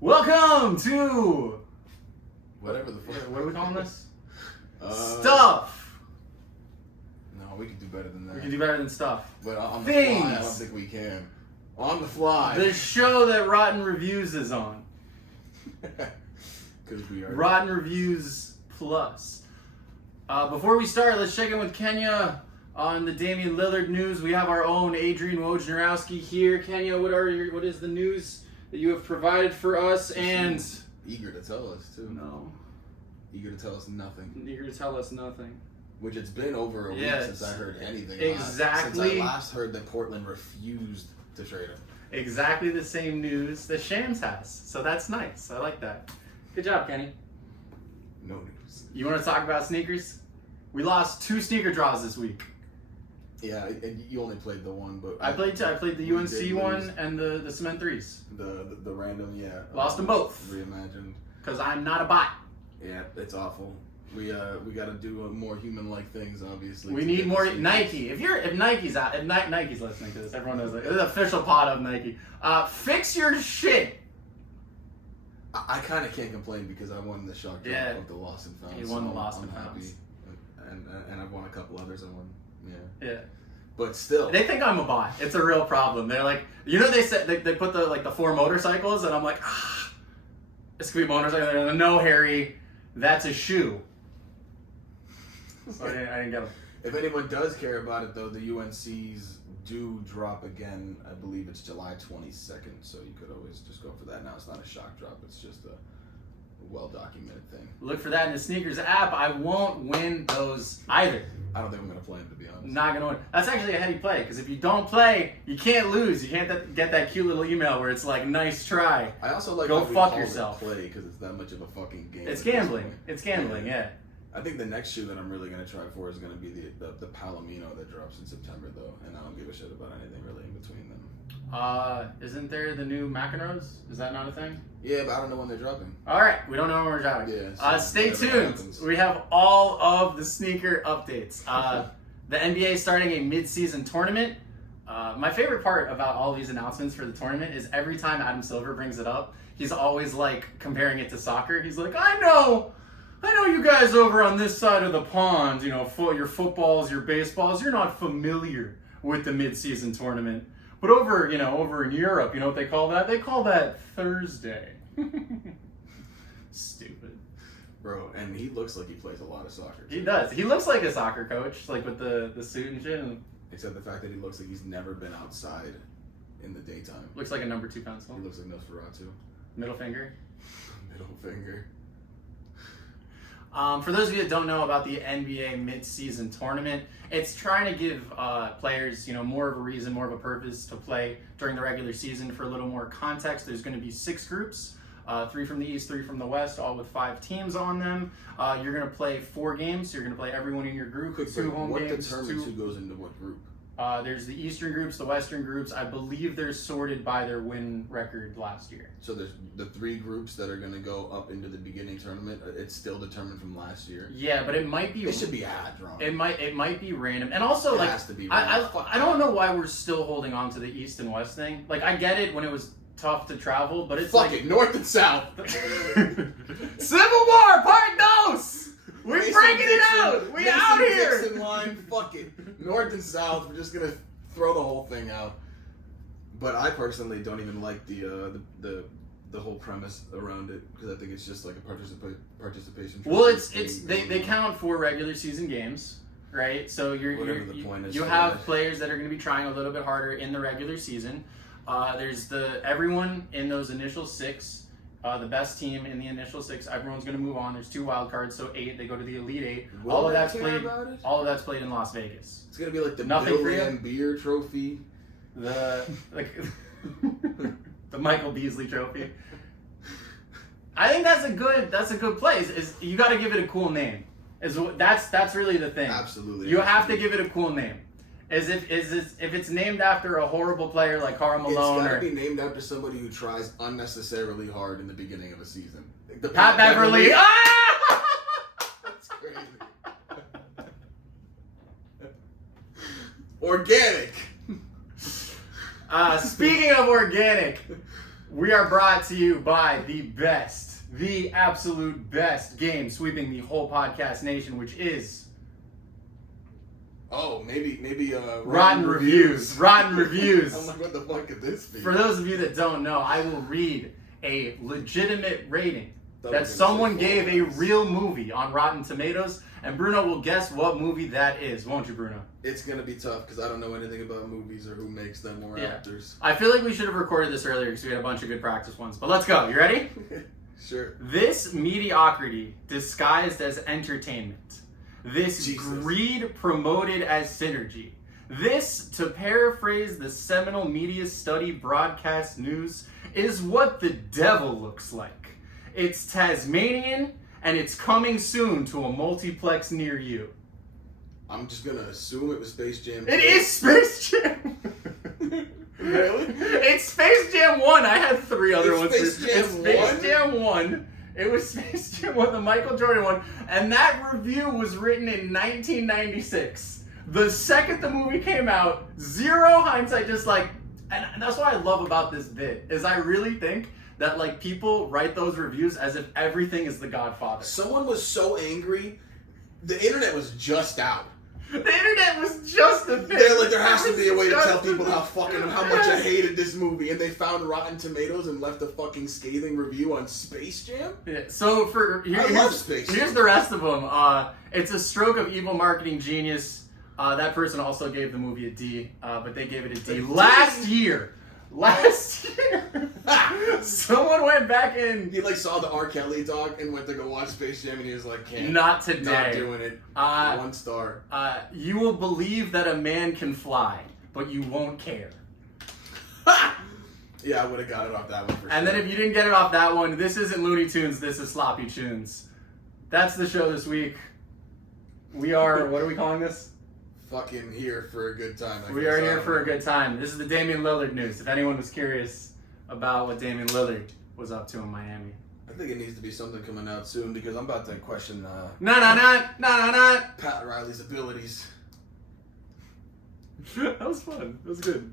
Welcome to Whatever the fuck. what are we calling this? Stuff. No, we can do better than that. We can do better than stuff. But on the Things. fly, I don't think we can. On the fly. The show that Rotten Reviews is on. Because we are. Rotten Reviews Plus. Before we start, let's check in with Kenya on the Damian Lillard news. We have our own Adrian Wojnarowski here. Kenya, what is the news that you have provided for us? And eager to tell us too. No. Eager to tell us nothing. Eager to tell us nothing. Which it's been over a week since I heard anything. Exactly. Since I last heard that Portland refused to trade him. Exactly the same news that Shams has. So that's nice. I like that. Good job, Kenny. No news. You want to talk about sneakers? We lost 2 sneaker draws this week. Yeah, and you only played the one, but I played the UNC one and the Cement Threes. The random, yeah. Lost them both. Reimagined. Because I'm not a bot. Yeah, it's awful. We got to do more human-like things, obviously. We need more Nike. If Nike's out, if Nike's listening to this, everyone knows that. It's an official pod of Nike. Fix your shit. I kind of can't complain because I won the shock drop of the Lost and Found. You won the Lost and Found. And I've won a couple others. I won, yeah. But still, they think I'm a bot. It's a real problem. They're like, they said they put the 4 motorcycles, and I'm like, it's gonna be motorcycle. They're like, no, Harry, that's a shoe. So I didn't get them. If anyone does care about it, though, the UNCs do drop again. I believe it's July 22nd, so you could always just go for that. Now it's not a shock drop; it's just a well-documented thing. Look for that in the sneakers app. I won't win those either. I don't think I'm gonna play them, to be honest. Not gonna win. That's actually a heady play because if you don't play, you can't lose. You can't get that cute little email where it's like, "Nice try." I also like go how we fuck call it yourself. Play because it's that much of a fucking game. It's gambling. It's gambling. Yeah. I think the next shoe that I'm really gonna try for is gonna be the Palomino that drops in September, though, and I don't give a shit about anything really in between them. Isn't there the new McEnroes? Is that not a thing? Yeah, but I don't know when they're dropping. All right, we don't know when we're dropping. Yeah. Stay tuned. We have all of the sneaker updates. The NBA is starting a mid-season tournament. My favorite part about all these announcements for the tournament is every time Adam Silver brings it up, he's always like comparing it to soccer. He's like, I know you guys over on this side of the pond, your footballs, your baseballs, you're not familiar with the mid-season tournament. But over in Europe, you know what they call that? They call that Thursday. Stupid. Bro, and he looks like he plays a lot of soccer. He does. He looks like a soccer coach, like with the suit and shit. Except the fact that he looks like he's never been outside in the daytime. Looks like a number 2 pencil. He looks like Nosferatu. Middle finger. Middle finger. For those of you that don't know about the NBA mid-season tournament, it's trying to give players, more of a reason, more of a purpose to play during the regular season. For a little more context, there's going to be 6 groups, 3 from the East, 3 from the West, all with 5 teams on them. You're going to play 4 games. So you're going to play everyone in your group. 2 home games. What determines who goes into what group? There's the Eastern groups, the Western groups. I believe they're sorted by their win record last year. So there's the 3 groups that are going to go up into the beginning tournament. It's still determined from last year. Yeah, but it might be. It should be drawn. It might be random, and also it has to be random. I don't know why we're still holding on to the East and West thing. Like I get it when it was tough to travel, but it's Fuck it, North and South. Civil War Part Dos. We're breaking it out. We out here. Dixon line. Fuck it. North and South. We're just gonna throw the whole thing out. But I personally don't even like the whole premise around it because I think it's just like a participation. Well, they count for regular season games, right? So you have players that are going to be trying a little bit harder in the regular season. There's everyone in those initial 6. The best team in the initial 6, everyone's going to move on. There's 2 wild cards, so 8. They go to the Elite 8. All of that's played in Las Vegas. It's going to be like the Bill Laimbeer Trophy. The Michael Beasley Trophy. I think that's a good play. Is you got to give it a cool name. That's really the thing. Absolutely. You have to give it a cool name. If it's named after a horrible player like Karl Malone, it's got to be named after somebody who tries unnecessarily hard in the beginning of a season. The Pat Beverly. Ah! That's crazy. Organic. Speaking of organic, We are brought to you by the absolute best game sweeping the whole podcast nation, which is maybe Rotten Reviews. Rotten Reviews. I'm like, what the fuck could this be? For those of you that don't know, I will read a legitimate rating that someone gave a real movie on Rotten Tomatoes, and Bruno will guess what movie that is, won't you, Bruno? It's gonna be tough because I don't know anything about movies or who makes them or actors. I feel like we should have recorded this earlier because we had a bunch of good practice ones. But let's go. You ready? Sure. This mediocrity disguised as entertainment. This greed promoted as synergy. This, to paraphrase the seminal media study Broadcast News, is what the devil looks like. It's Tasmanian, and it's coming soon to a multiplex near you. I'm just gonna assume it was Space Jam 2. It is Space Jam! Really? It's Space Jam 1. I had three other ones. Space Jam it's Space 1? Jam 1. It was Space Jam 1, the Michael Jordan one. And that review was written in 1996. The second the movie came out, zero hindsight, just like... And that's what I love about this bit, is I really think that like people write those reviews as if everything is The Godfather. Someone was so angry, the internet was just out. The internet was just a thing. They're like, there has to be a way to tell people how much I hated this movie, and they found Rotten Tomatoes and left a fucking scathing review on Space Jam? Yeah, so I love Space Jam. Here's the rest of them. It's a stroke of evil marketing genius. That person also gave the movie a D, but they gave it a D last year. Someone went back and he like saw the R. Kelly doc and went to go watch Space Jam, and he was like, "Can't, not today, not doing it." 1 star. You will believe that a man can fly, but you won't care. Yeah, I would have got it off that one for sure. And then if you didn't get it off that one, this isn't Looney Tunes. This is Sloppy Tunes. That's the show this week. We are. What are we calling this? Fucking here for a good time. We are here for a good time. This is the Damian Lillard news. If anyone was curious about what Damian Lillard was up to in Miami. I think it needs to be something coming out soon because I'm about to question Pat Riley's abilities. That was fun. That was good.